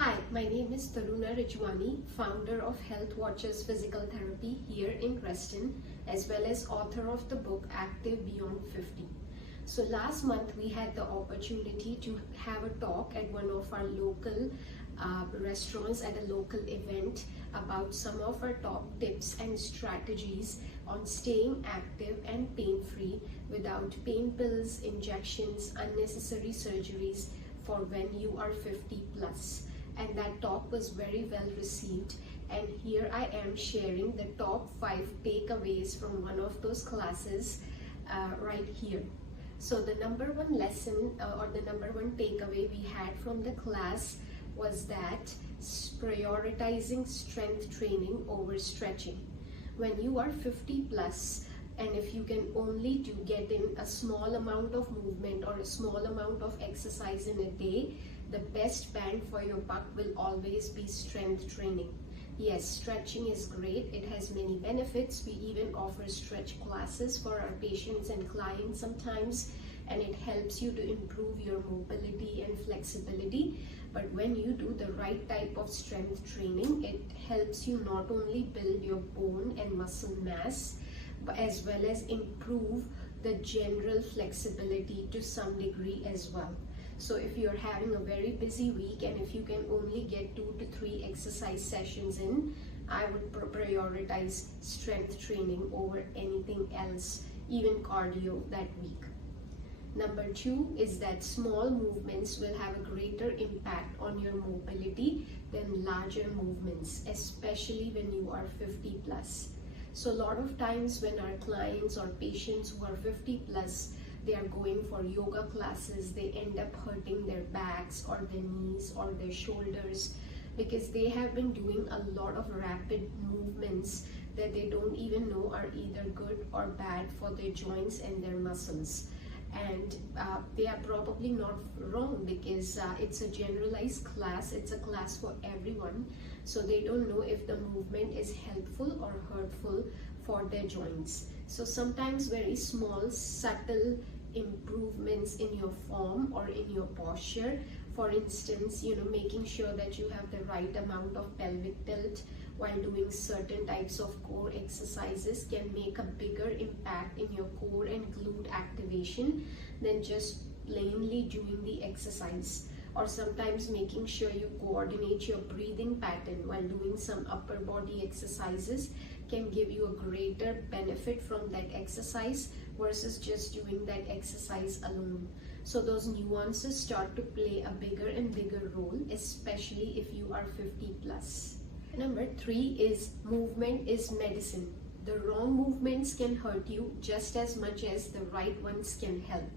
Hi, my name is Taruna Rijhwani, founder of Health Watchers Physical Therapy here in Reston, as well as author of the book Active Beyond 50. So last month we had the opportunity to have a talk at one of our local restaurants at a local event about some of our top tips and strategies on staying active and pain-free without pain pills, injections, unnecessary surgeries for when you are 50 plus. And that talk was very well received, and here I am sharing the top 5 takeaways from one of those classes right here. So the number one lesson or the number one takeaway we had from the class was that prioritizing strength training over stretching. When you are 50 plus, and if you can only get in a small amount of movement or a small amount of exercise in a day, the best bang for your buck will always be strength training. Yes, stretching is great. It has many benefits. We even offer stretch classes for our patients and clients sometimes, and it helps you to improve your mobility and flexibility. But when you do the right type of strength training, it helps you not only build your bone and muscle mass, but as well as improve the general flexibility to some degree as well. So if you're having a very busy week and if you can only get 2 to 3 exercise sessions in, I would prioritize strength training over anything else, even cardio that week. Number 2 is that small movements will have a greater impact on your mobility than larger movements, especially when you are 50 plus. So a lot of times when our clients or patients who are 50 plus, they are going for yoga classes, they end up hurting their backs or their knees or their shoulders because they have been doing a lot of rapid movements that they don't even know are either good or bad for their joints and their muscles. And they are probably not wrong because it's a generalized class, it's a class for everyone, so they don't know if the movement is helpful or hurtful for their joints. So sometimes very small, subtle improvements in your form or in your posture, for instance, making sure that you have the right amount of pelvic tilt while doing certain types of core exercises can make a bigger impact in your core and glute activation than just plainly doing the exercise. Or sometimes making sure you coordinate your breathing pattern while doing some upper body exercises can give you a greater benefit from that exercise versus just doing that exercise alone. So those nuances start to play a bigger and bigger role, especially if you are 50 plus. Number 3 is movement is medicine. The wrong movements can hurt you just as much as the right ones can help.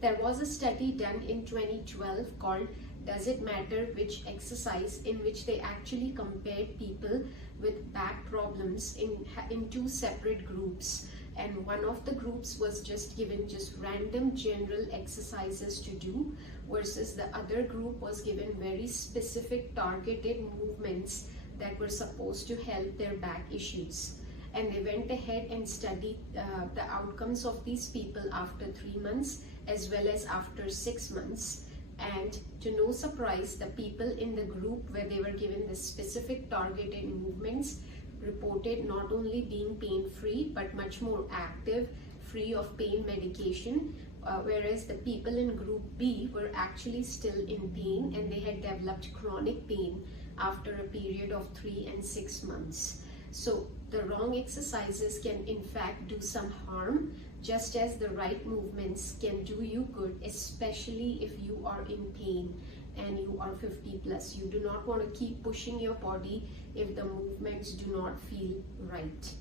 There was a study done in 2012 called Does It Matter Which Exercise, in which they actually compared people with back problems in 2 separate groups. And one of the groups was just given just random general exercises to do, versus the other group was given very specific targeted movements that were supposed to help their back issues. And they went ahead and studied the outcomes of these people after 3 months as well as after 6 months. And to no surprise, the people in the group where they were given the specific targeted movements reported not only being pain-free but much more active, free of pain medication, whereas the people in group B were actually still in pain and they had developed chronic pain after a period of 3 and 6 months. So the wrong exercises can in fact do some harm, just as the right movements can do you good, especially if you are in pain and you are 50 plus. You do not want to keep pushing your body if the movements do not feel right.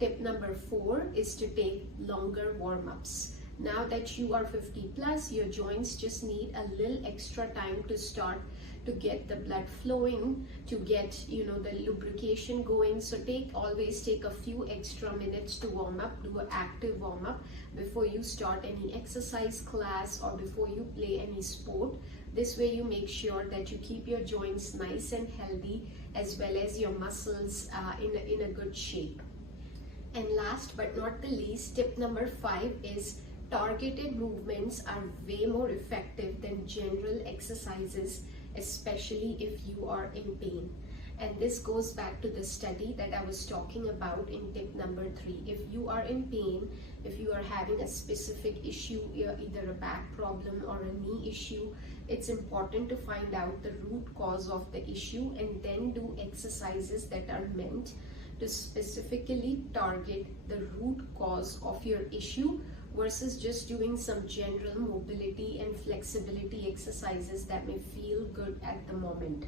Tip number 4 is to take longer warm-ups. Now that you are 50 plus, your joints just need a little extra time to start to get the blood flowing, to get the lubrication going. So always take a few extra minutes to warm up, do an active warm up before you start any exercise class or before you play any sport. This way you make sure that you keep your joints nice and healthy as well as your muscles in a good shape. And last but not the least, tip number 5 is targeted movements are way more effective than general exercises especially if you are in pain. And this goes back to the study that I was talking about in tip number 3. If you are in pain, if you are having a specific issue, either a back problem or a knee issue, it's important to find out the root cause of the issue and then do exercises that are meant to specifically target the root cause of your issue versus just doing some general mobility and flexibility exercises that may feel good at the moment.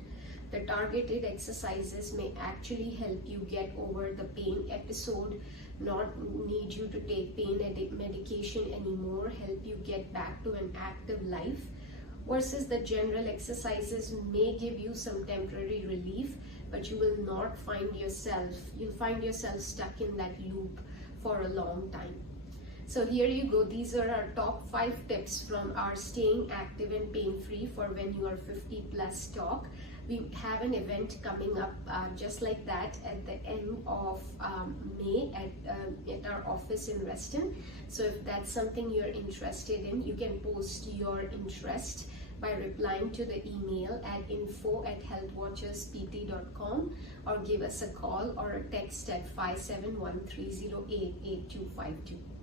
The targeted exercises may actually help you get over the pain episode, not need you to take pain medication anymore, help you get back to an active life, versus the general exercises may give you some temporary relief, but you will not you'll find yourself stuck in that loop for a long time. So here you go. These are our top 5 tips from our Staying Active and Pain-Free for When You Are 50 Plus talk. We have an event coming up just like that at the end of May at our office in Reston. So if that's something you're interested in, you can post your interest by replying to the email at info@healthwatcherspt.com or give us a call or a text at 571-308-8252.